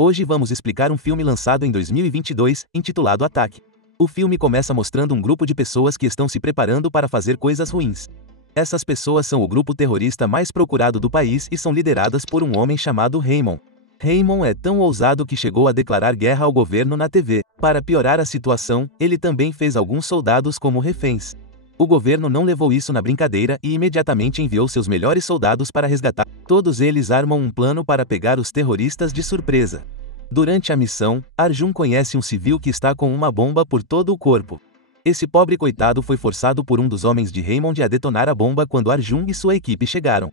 Hoje vamos explicar um filme lançado em 2022, intitulado Ataque. O filme começa mostrando um grupo de pessoas que estão se preparando para fazer coisas ruins. Essas pessoas são o grupo terrorista mais procurado do país e são lideradas por um homem chamado Raymond. Raymond é tão ousado que chegou a declarar guerra ao governo na TV. Para piorar a situação, ele também fez alguns soldados como reféns. O governo não levou isso na brincadeira e imediatamente enviou seus melhores soldados para resgatar. Todos eles armam um plano para pegar os terroristas de surpresa. Durante a missão, Arjun conhece um civil que está com uma bomba por todo o corpo. Esse pobre coitado foi forçado por um dos homens de Raymond a detonar a bomba quando Arjun e sua equipe chegaram.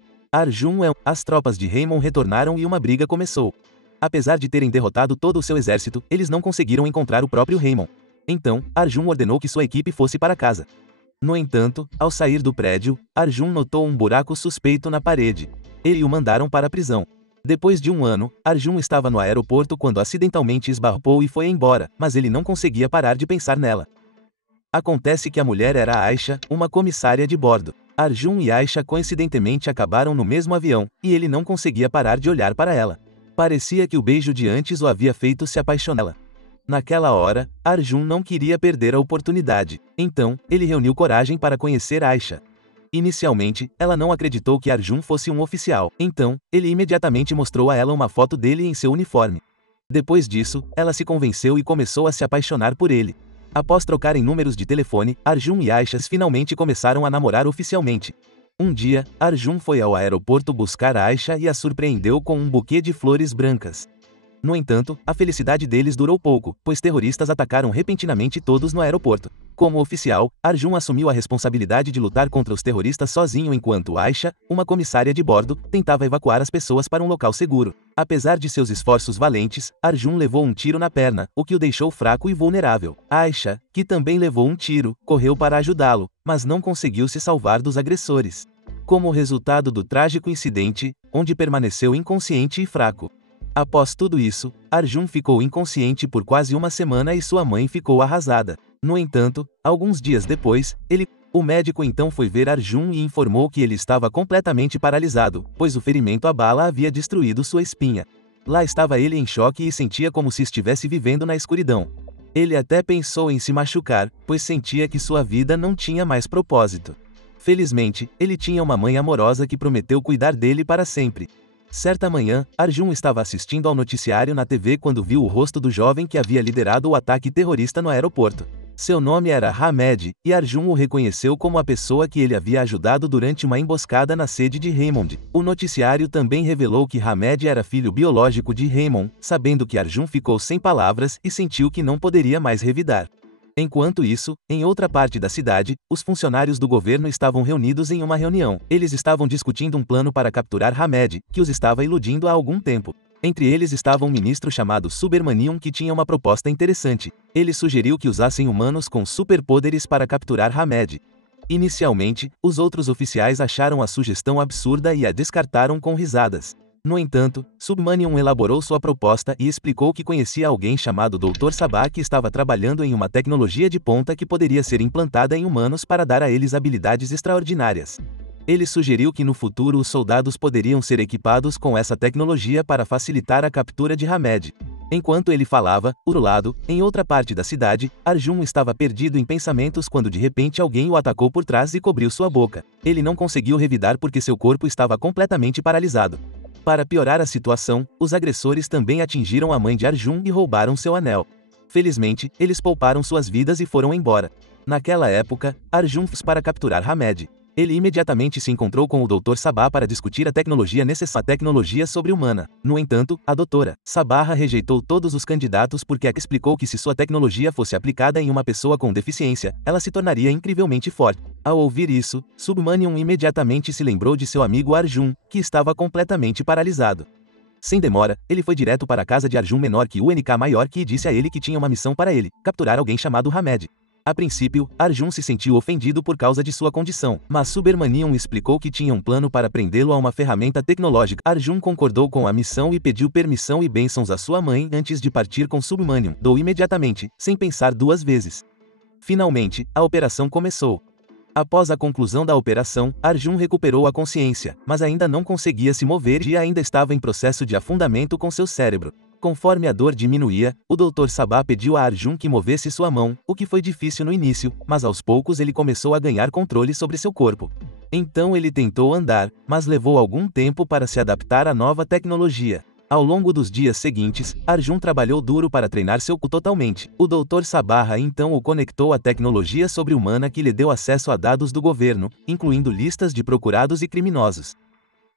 As tropas de Raymond retornaram e uma briga começou. Apesar de terem derrotado todo o seu exército, eles não conseguiram encontrar o próprio Raymond. Então, Arjun ordenou que sua equipe fosse para casa. No entanto, ao sair do prédio, Arjun notou um buraco suspeito na parede. Ele o mandaram para a prisão. Depois de um ano, Arjun estava no aeroporto quando acidentalmente esbarrou e foi embora, mas ele não conseguia parar de pensar nela. Acontece que a mulher era Aisha, uma comissária de bordo. Arjun e Aisha coincidentemente acabaram no mesmo avião, e ele não conseguia parar de olhar para ela. Parecia que o beijo de antes o havia feito se apaixoná-la. Naquela hora, Arjun não queria perder a oportunidade. Então, ele reuniu coragem para conhecer Aisha. Inicialmente, ela não acreditou que Arjun fosse um oficial. Então, ele imediatamente mostrou a ela uma foto dele em seu uniforme. Depois disso, ela se convenceu e começou a se apaixonar por ele. Após trocarem números de telefone, Arjun e Aisha finalmente começaram a namorar oficialmente. Um dia, Arjun foi ao aeroporto buscar Aisha e a surpreendeu com um buquê de flores brancas. No entanto, a felicidade deles durou pouco, pois terroristas atacaram repentinamente todos no aeroporto. Como oficial, Arjun assumiu a responsabilidade de lutar contra os terroristas sozinho enquanto Aisha, uma comissária de bordo, tentava evacuar as pessoas para um local seguro. Apesar de seus esforços valentes, Arjun levou um tiro na perna, o que o deixou fraco e vulnerável. Aisha, que também levou um tiro, correu para ajudá-lo, mas não conseguiu se salvar dos agressores. Como resultado do trágico incidente, onde permaneceu inconsciente e fraco. Após tudo isso, Arjun ficou inconsciente por quase uma semana e sua mãe ficou arrasada. No entanto, alguns dias depois, o médico então foi ver Arjun e informou que ele estava completamente paralisado, pois o ferimento à bala havia destruído sua espinha. Lá estava ele em choque e sentia como se estivesse vivendo na escuridão. Ele até pensou em se machucar, pois sentia que sua vida não tinha mais propósito. Felizmente, ele tinha uma mãe amorosa que prometeu cuidar dele para sempre. Certa manhã, Arjun estava assistindo ao noticiário na TV quando viu o rosto do jovem que havia liderado o ataque terrorista no aeroporto. Seu nome era Hamed, e Arjun o reconheceu como a pessoa que ele havia ajudado durante uma emboscada na sede de Raymond. O noticiário também revelou que Hamed era filho biológico de Raymond, sabendo que Arjun ficou sem palavras e sentiu que não poderia mais revidar. Enquanto isso, em outra parte da cidade, os funcionários do governo estavam reunidos em uma reunião. Eles estavam discutindo um plano para capturar Hamed, que os estava iludindo há algum tempo. Entre eles estava um ministro chamado Subramanian que tinha uma proposta interessante. Ele sugeriu que usassem humanos com superpoderes para capturar Hamed. Inicialmente, os outros oficiais acharam a sugestão absurda e a descartaram com risadas. No entanto, Subramanian elaborou sua proposta e explicou que conhecia alguém chamado Dr. Sabah que estava trabalhando em uma tecnologia de ponta que poderia ser implantada em humanos para dar a eles habilidades extraordinárias. Ele sugeriu que no futuro os soldados poderiam ser equipados com essa tecnologia para facilitar a captura de Hamed. Enquanto ele falava, do lado, em outra parte da cidade, Arjun estava perdido em pensamentos quando de repente alguém o atacou por trás e cobriu sua boca. Ele não conseguiu revidar porque seu corpo estava completamente paralisado. Para piorar a situação, os agressores também atingiram a mãe de Arjun e roubaram seu anel. Felizmente, eles pouparam suas vidas e foram embora. Naquela época, Arjun fez para capturar Hamed. Ele imediatamente se encontrou com o Dr. Sabah para discutir a tecnologia necessária, a tecnologia sobre-humana. No entanto, a Dra. Sabah rejeitou todos os candidatos porque explicou que se sua tecnologia fosse aplicada em uma pessoa com deficiência, ela se tornaria incrivelmente forte. Ao ouvir isso, Subramanian imediatamente se lembrou de seu amigo Arjun, que estava completamente paralisado. Sem demora, ele foi direto para a casa de Arjun menor que o NK maior e disse a ele que tinha uma missão para ele, capturar alguém chamado Hamed. A princípio, Arjun se sentiu ofendido por causa de sua condição, mas Subramanian explicou que tinha um plano para prendê-lo a uma ferramenta tecnológica. Arjun concordou com a missão e pediu permissão e bênçãos à sua mãe antes de partir com Subramanian, imediatamente, sem pensar duas vezes. Finalmente, a operação começou. Após a conclusão da operação, Arjun recuperou a consciência, mas ainda não conseguia se mover e ainda estava em processo de afundamento com seu cérebro. Conforme a dor diminuía, o Dr. Sabah pediu a Arjun que movesse sua mão, o que foi difícil no início, mas aos poucos ele começou a ganhar controle sobre seu corpo. Então ele tentou andar, mas levou algum tempo para se adaptar à nova tecnologia. Ao longo dos dias seguintes, Arjun trabalhou duro para treinar seu corpo totalmente. O Dr. Sabah então o conectou à tecnologia sobre-humana que lhe deu acesso a dados do governo, incluindo listas de procurados e criminosos.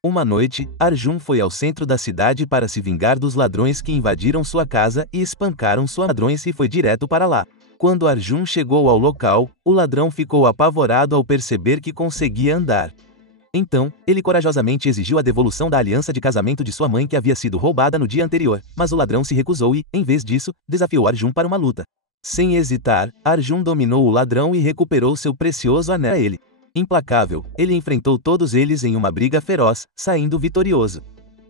Uma noite, Arjun foi ao centro da cidade para se vingar dos ladrões que invadiram sua casa e espancaram seus ladrões e foi direto para lá. Quando Arjun chegou ao local, o ladrão ficou apavorado ao perceber que conseguia andar. Então, ele corajosamente exigiu a devolução da aliança de casamento de sua mãe que havia sido roubada no dia anterior, mas o ladrão se recusou e, em vez disso, desafiou Arjun para uma luta. Sem hesitar, Arjun dominou o ladrão e recuperou seu precioso anel a ele. Implacável, ele enfrentou todos eles em uma briga feroz, saindo vitorioso.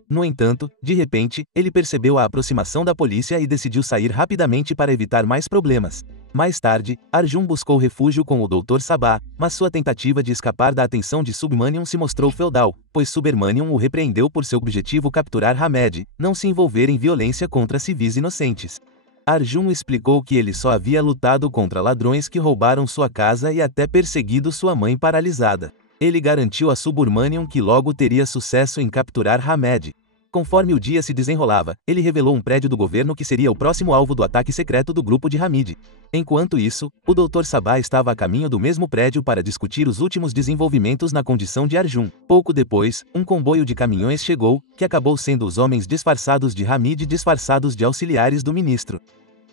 No entanto, de repente, ele percebeu a aproximação da polícia e decidiu sair rapidamente para evitar mais problemas. Mais tarde, Arjun buscou refúgio com o Dr. Sabah, mas sua tentativa de escapar da atenção de Subramanian se mostrou feudal, pois Subramanian o repreendeu por seu objetivo capturar Hamed, não se envolver em violência contra civis inocentes. Arjun explicou que ele só havia lutado contra ladrões que roubaram sua casa e até perseguido sua mãe paralisada. Ele garantiu a Subramanian que logo teria sucesso em capturar Hamed. Conforme o dia se desenrolava, ele revelou um prédio do governo que seria o próximo alvo do ataque secreto do grupo de Hamid. Enquanto isso, o Dr. Sabah estava a caminho do mesmo prédio para discutir os últimos desenvolvimentos na condição de Arjun. Pouco depois, um comboio de caminhões chegou, que acabou sendo os homens disfarçados de Hamid disfarçados de auxiliares do ministro.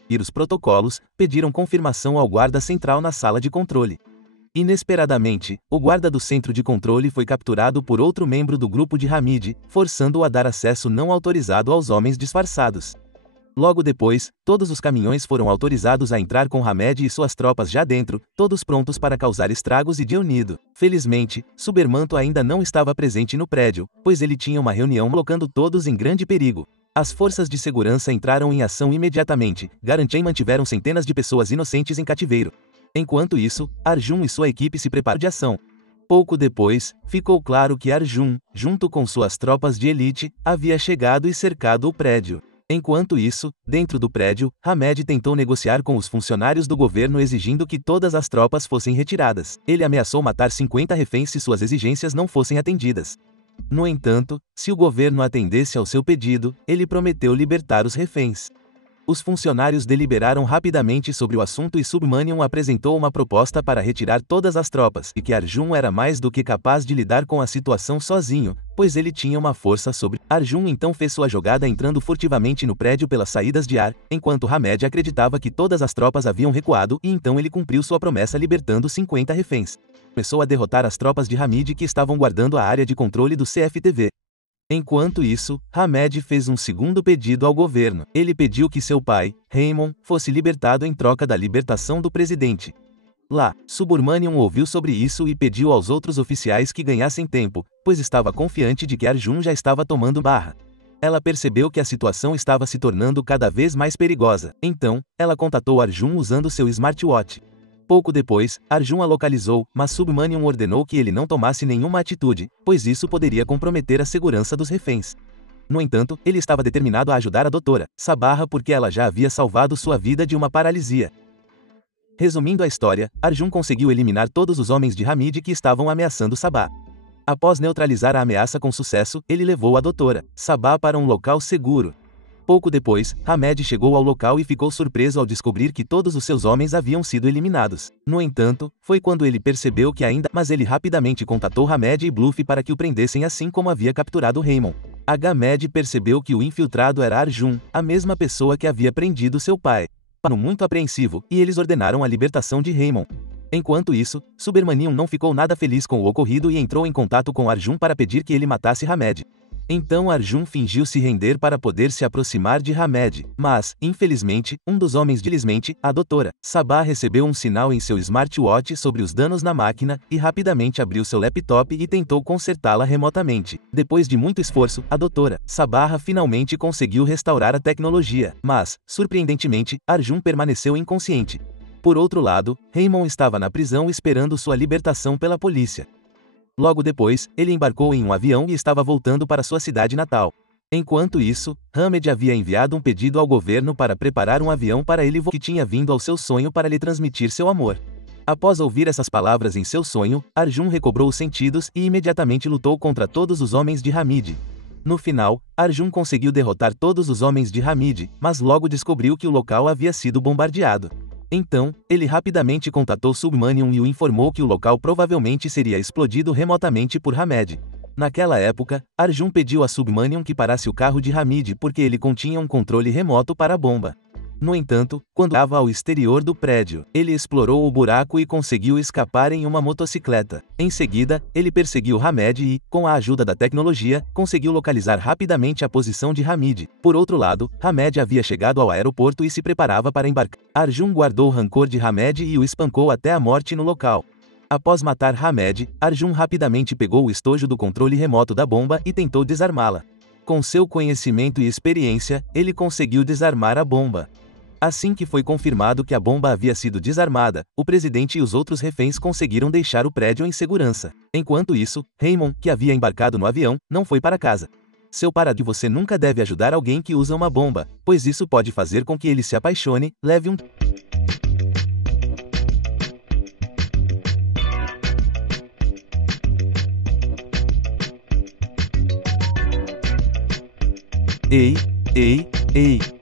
E os protocolos pediram confirmação ao guarda central na sala de controle. Inesperadamente, o guarda do centro de controle foi capturado por outro membro do grupo de Hamid, forçando-o a dar acesso não autorizado aos homens disfarçados. Logo depois, todos os caminhões foram autorizados a entrar com Hamed e suas tropas já dentro, todos prontos para causar estragos e de unido. Felizmente, Subramanian ainda não estava presente no prédio, pois ele tinha uma reunião colocando todos em grande perigo. As forças de segurança entraram em ação imediatamente, garantindo e mantiveram centenas de pessoas inocentes em cativeiro. Enquanto isso, Arjun e sua equipe se prepararam de ação. Pouco depois, ficou claro que Arjun, junto com suas tropas de elite, havia chegado e cercado o prédio. Enquanto isso, dentro do prédio, Hamed tentou negociar com os funcionários do governo exigindo que todas as tropas fossem retiradas. Ele ameaçou matar 50 reféns se suas exigências não fossem atendidas. No entanto, se o governo atendesse ao seu pedido, ele prometeu libertar os reféns. Os funcionários deliberaram rapidamente sobre o assunto e Subramanian apresentou uma proposta para retirar todas as tropas, e que Arjun era mais do que capaz de lidar com a situação sozinho, pois ele tinha uma força sobre. Arjun então fez sua jogada entrando furtivamente no prédio pelas saídas de ar, enquanto Hamed acreditava que todas as tropas haviam recuado e então ele cumpriu sua promessa libertando 50 reféns. Começou a derrotar as tropas de Hamid que estavam guardando a área de controle do CFTV. Enquanto isso, Hamed fez um segundo pedido ao governo. Ele pediu que seu pai, Raymond, fosse libertado em troca da libertação do presidente. Lá, Subramanian ouviu sobre isso e pediu aos outros oficiais que ganhassem tempo, pois estava confiante de que Arjun já estava tomando barra. Ela percebeu que a situação estava se tornando cada vez mais perigosa. Então, ela contatou Arjun usando seu smartwatch. Pouco depois, Arjun a localizou, mas Subramanian ordenou que ele não tomasse nenhuma atitude, pois isso poderia comprometer a segurança dos reféns. No entanto, ele estava determinado a ajudar a Dra. Sabah porque ela já havia salvado sua vida de uma paralisia. Resumindo a história, Arjun conseguiu eliminar todos os homens de Hamid que estavam ameaçando Sabah. Após neutralizar a ameaça com sucesso, ele levou a Dra. Sabah para um local seguro. Pouco depois, Hamed chegou ao local e ficou surpreso ao descobrir que todos os seus homens haviam sido eliminados. No entanto, foi quando ele percebeu que mas ele rapidamente contatou Hamed e Bluff para que o prendessem assim como havia capturado Raymond. Hamed percebeu que o infiltrado era Arjun, a mesma pessoa que havia prendido seu pai. Ficou muito apreensivo, e eles ordenaram a libertação de Raymond. Enquanto isso, Subramanian não ficou nada feliz com o ocorrido e entrou em contato com Arjun para pedir que ele matasse Hamed. Então Arjun fingiu se render para poder se aproximar de Hamed, mas, infelizmente, um dos homens de a Dra. Sabah recebeu um sinal em seu smartwatch sobre os danos na máquina, e rapidamente abriu seu laptop e tentou consertá-la remotamente. Depois de muito esforço, a Dra. Sabah finalmente conseguiu restaurar a tecnologia, mas, surpreendentemente, Arjun permaneceu inconsciente. Por outro lado, Raymond estava na prisão esperando sua libertação pela polícia. Logo depois, ele embarcou em um avião e estava voltando para sua cidade natal. Enquanto isso, Hamed havia enviado um pedido ao governo para preparar um avião para ele que tinha vindo ao seu sonho para lhe transmitir seu amor. Após ouvir essas palavras em seu sonho, Arjun recobrou os sentidos e imediatamente lutou contra todos os homens de Hamid. No final, Arjun conseguiu derrotar todos os homens de Hamid, mas logo descobriu que o local havia sido bombardeado. Então, ele rapidamente contatou Submanium e o informou que o local provavelmente seria explodido remotamente por Hamed. Naquela época, Arjun pediu a Submanium que parasse o carro de Hamid porque ele continha um controle remoto para a bomba. No entanto, quando estava ao exterior do prédio, ele explorou o buraco e conseguiu escapar em uma motocicleta. Em seguida, ele perseguiu Hamed e, com a ajuda da tecnologia, conseguiu localizar rapidamente a posição de Hamid. Por outro lado, Hamed havia chegado ao aeroporto e se preparava para embarcar. Arjun guardou o rancor de Hamed e o espancou até a morte no local. Após matar Hamed, Arjun rapidamente pegou o estojo do controle remoto da bomba e tentou desarmá-la. Com seu conhecimento e experiência, ele conseguiu desarmar a bomba. Assim que foi confirmado que a bomba havia sido desarmada, o presidente e os outros reféns conseguiram deixar o prédio em segurança. Enquanto isso, Raymond, que havia embarcado no avião, não foi para casa. Seu para que você nunca deve ajudar alguém que usa uma bomba, pois isso pode fazer com que ele se apaixone, leve um... Ei, ei, ei.